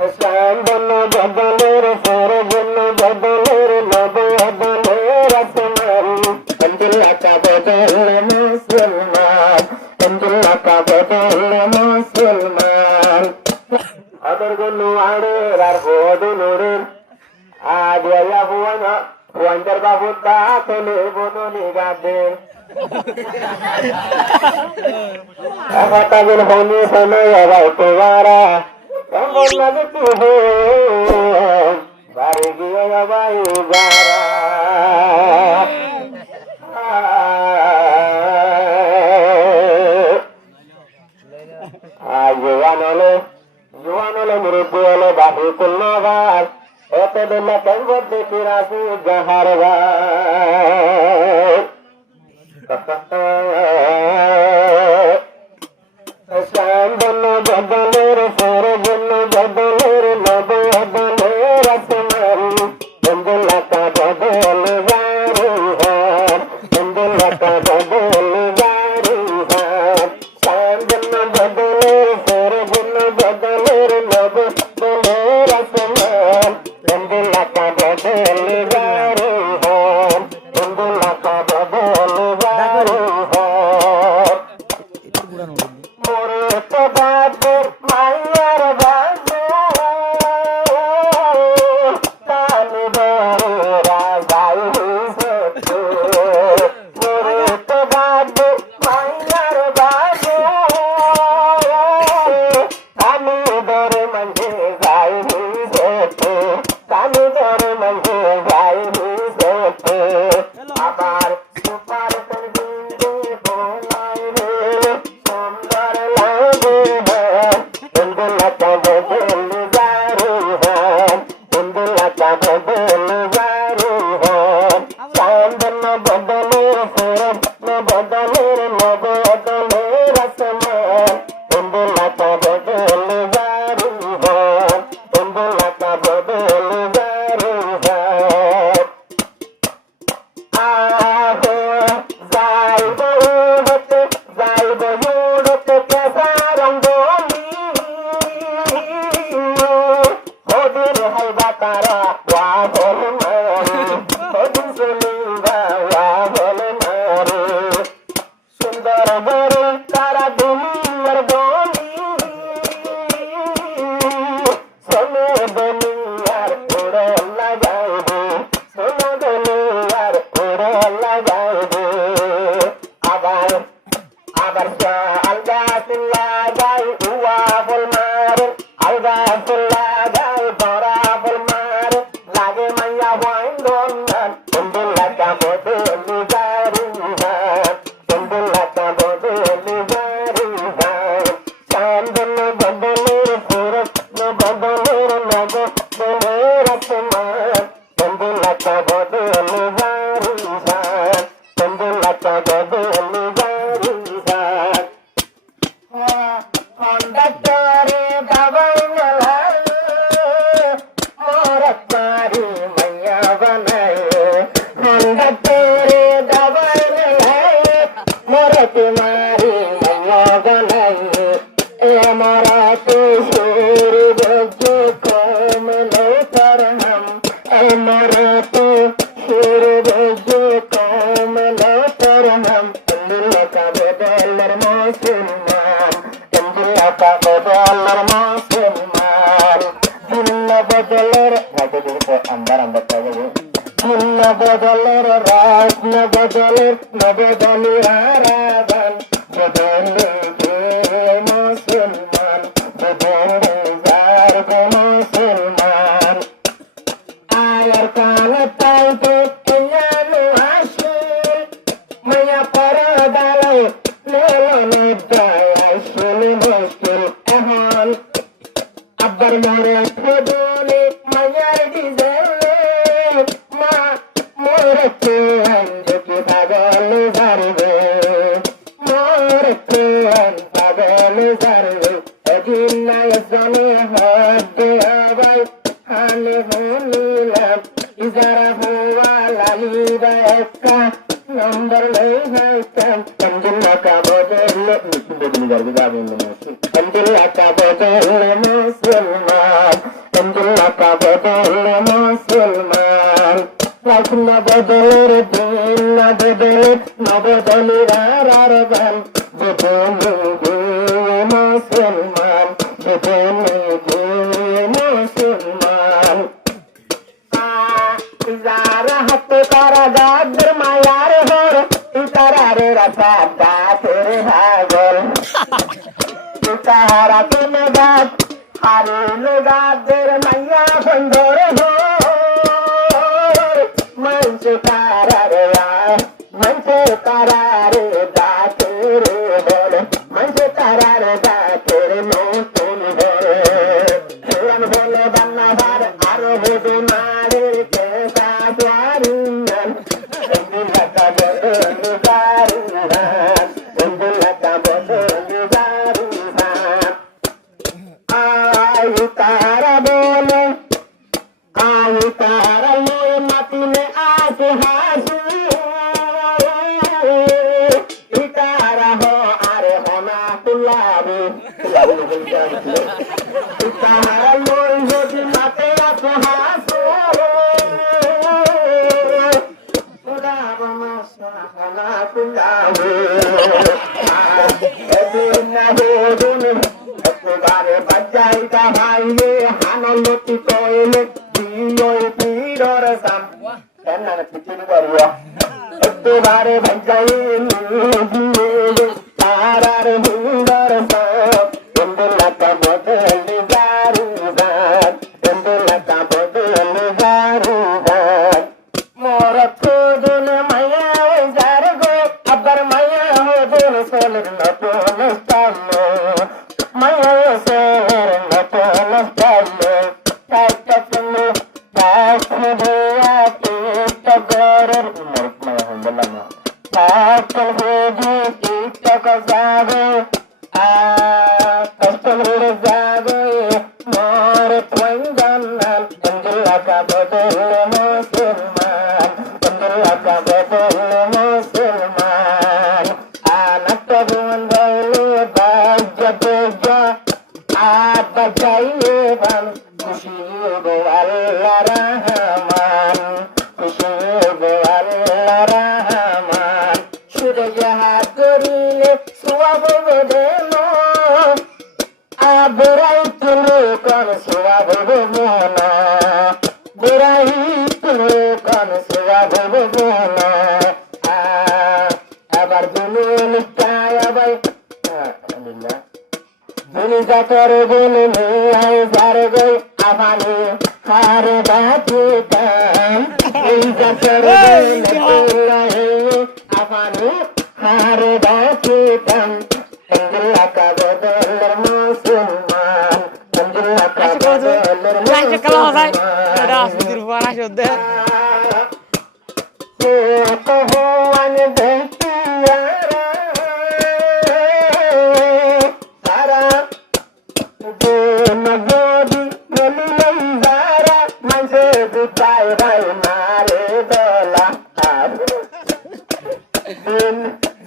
সান্দন বদলের সরবন বদলের নব বদলের আসমান আব্দুল্লাহ কা বদল মুসলমান আব্দুল্লাহ কা বদল মুসলমান আদর গনু আড়ে আর বদলরে আদিয়া বুয়ানা ওয়ান্ডার বাবু তা তোলে বদলি গাবে আগাতাগুল হনি সময় আবার তোয়ারা এমন লাগে তুই বাড়ি গিয়ে যাবাই যারা জোয়ান হলে মুরব্বী হলে বাবু কন্যাবার এতদিন কেন দেখি রাখি যাহার সান্দন বদলের সরবন বদলের নব বদলের আসমান আব্দুল্লাহ কা বদল জারি হাত আব্দুল্লাহ কা বদল জারি হাত সান্দন বদলের সরবন বদলের নব বদলের আসমান আব্দুল্লাহ কা বদল জারি হাত আব্দুল্লাহ কা বদল জারি হাত মোরে তো বাবু মাইয়ার বাবু তানি বড় রাজাই হইছে মোরে তো বাবু মাইয়ার বাবু তানি বড় মঞ্জে যাই হইছে তানি বড় মঞ্জে যাই হইছে আবার সুপার তরবিন্দে বলাই রে সুন্দর লাগে আব্দুল্লাহ কা বদল জারি হাত আব্দুল্লাহ কা বদল জারি হাত সান্দন বদলের সরবন বদলের নব বদলের আসমান আব্দুল্লাহ কা বদল জারি হাত আব্দুল্লাহ কা বদল জারি হাত আহে যাইব উড়তে যাইব উড়তে কেসারং বলি ওদের হাইবা তারা ওয়াহল মারে ওদিন চলিবা ওয়াহল মারে সুন্দর বরে তারা দুনিয়ার বলি সোনে দুনিয়ার উড়ে লাগাইবে সোনে দুনিয়ার উড়ে লাগাইবে আবার আবার আলগাতুল্লাহ গাই উয়াফল মারে আলগাতুল্লাহ গাই বরাফল মারে লাগে মাইয়া ওয়াইন্দন আব্দুল্লাহ কা বদল জারি হাত আব্দুল্লাহ কা বদল জারি হাত সান্দন বদলের সরবন বদলের নব বদলের আসমান আব্দুল্লাহ কা বদল জারি হাত আব্দুল্লাহ কা বদল জারি হাত কন্ডাক্টরে বাবাই মেলায় মরত মারি মাইয়া বানায় কন্ডাক্টরে বাবাই মেলায় মরত মারি মাইয়া বানায় এ মরত সুর বজে কমলো তরহম এ মরত সুর বজে কমলো তরহম আব্দুল্লাহ কা বদলের মুসলমান আব্দুল্লাহ কা বদলের মুসলমান ভিন্ন বদলের আন্দার ভিন্ন বদলের রাজ বদলের নবদলের আরাধন বদলে মুসলমান বদলে যার মুসলমান আয়ার কাল তাইতে ইয়ানু আসে মায়া পরদালয় লেলনে দায় শুনে মুশকিল এখন আব্বার মোরে ফদনে মায়ার ডিজেলে মা মোরে চেন দেখি পাগল জারবে মোরে চেন পাগল জারবে এদিন নাই জনে হদে আবাই হালে হলিলাম ইজারা হুয়া লালিবা একা নম্বর নেই হাইতাম আব্দুল্লাহ কা বদল আব্দুল্লাহ কা বদল মুসলমান এলাকা বদলে মুসলমান লাখন বদলের দিন না বদলে নবদলেরা আর গান বদলে মুসলমান বদলে মুসলমান যারা হাতে তারা গাদের মায়ার হর তারারে রাসা দাসের ভাগল তাহারা তুমি গাছ হারিলে গাদের মাইয়া বন্ধর মঞ্চ তারারে মঞ্চ তারারে দাসের বল মঞ্চ তারারে দাসের নতুন বল বলে বান্নাবার আরো বুধু নারে কেসা দ্বারিয়ান এগুলাকা বদল দারিয়ান এগুলাকা বদল দারিয়ান আই তারা বলে আই তারা লই মাতিনে আসে হাসি ইতারা হো আরে হনা তুলাবি ইতারা লই যদি মাতে আসে হাসি তুলাব মাসা হনা তুলাবি এদিন হোদুন একবারে বাজাইতা ভাইয়ে হানলতি কইলে দিয়ই পীরর সাম এন্না কিছু করিয়া একবারে বাজাইলে তারার হুন্ডর সাম এন্ডলাকা বদলি জারুদার এন্ডলাকা বদলি জারুদার মোর খুদুন মায়া যার গো আবার মায়া হোদুন সোলের নতুন স্টাইলো মায়া সোলের নতুন স্টাইলো কাইতকলে কাইতবিয়া কিতগরের মোর মায়া হন্দলাম কাইতবিয়া কিতগজাবে কষ্টমরে যাবে মোর পয়গান্নাল এন্ডলাকা বদলে মুসলমান এন্ডলাকা বদলে মুসলমান আনাত বন্ধলে বাজতে যা আবা যাইয়ে বান খুশি গো আল্লাহ রহমান খুশি গো আল্লাহ রহমান সুরে জাহাজ করিলে সওয়াব দেন আবরাই তুলে কোন সওয়াব দেন বুরাই তুলে কোন সওয়াব দেন আবার দুনিয়া নিকায় আবার আল্লাহ দুনিয়া করে বলে নিয়ে যার গই আবানি হারে বাতি দাম এই যার বলে আবানি হারে বাতি দাম এলাকা বদলের মুসলমান এলাকা বদলের মুসলমান কহওয়ান দেখিয়ারা তারা নগদি নলিলাই যারা মাঝে দুটাই ভাই মারে দলা দিন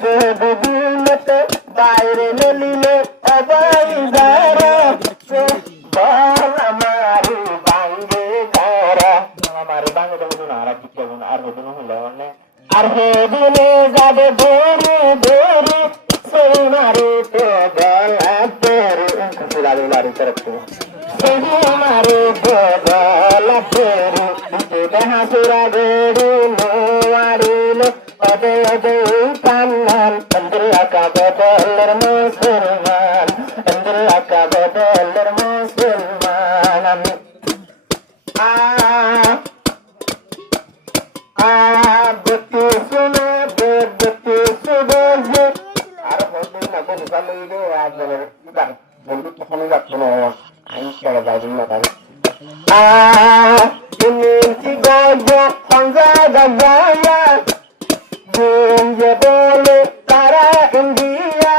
যে দিনতে বাইরে নলিলে অবাই যারা বল আমারি বাঙ্গে যারা আমারি বাঙ্গে দেবো না আর কিছু না আর হতো না হলো মানে আর হে দিনে যাবে ভোরে ভোরে সেই মারে তো গলা তেরে লাড়ি লাড়ি করতে সেই মারে তো গলা তেরে দেহা সুরা গেড়ে নোয়ারিলে অদে অদে কান্নান এলাকা বদলের মুসলমান এলাকা বদলের মুসলমান আমি বতি শুনে বতি শুনে আর বলতে না বলি ভালো ইদে আজ বন্ধু তো ফোনে যাচ্ছে না আমি কেন যাই না তাই তুমি কি গো সঞ্জা গায়া যে বলে তারা ইন্ডিয়া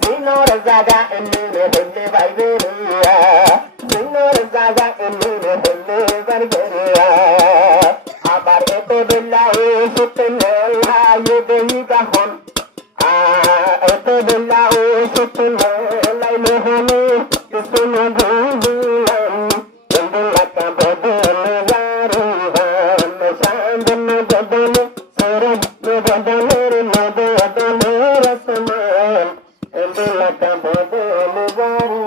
দিনর জায়গা এমনি হইলে বাইরে দিনর জায়গা এমনি হইলে বাইরে আবার এত বেলা এসে লাইলে দেই তখন এত বেলা এসে লাইলে হলে শুনে বদলের বদলের আসমান, এলাকা বদল বাড়ি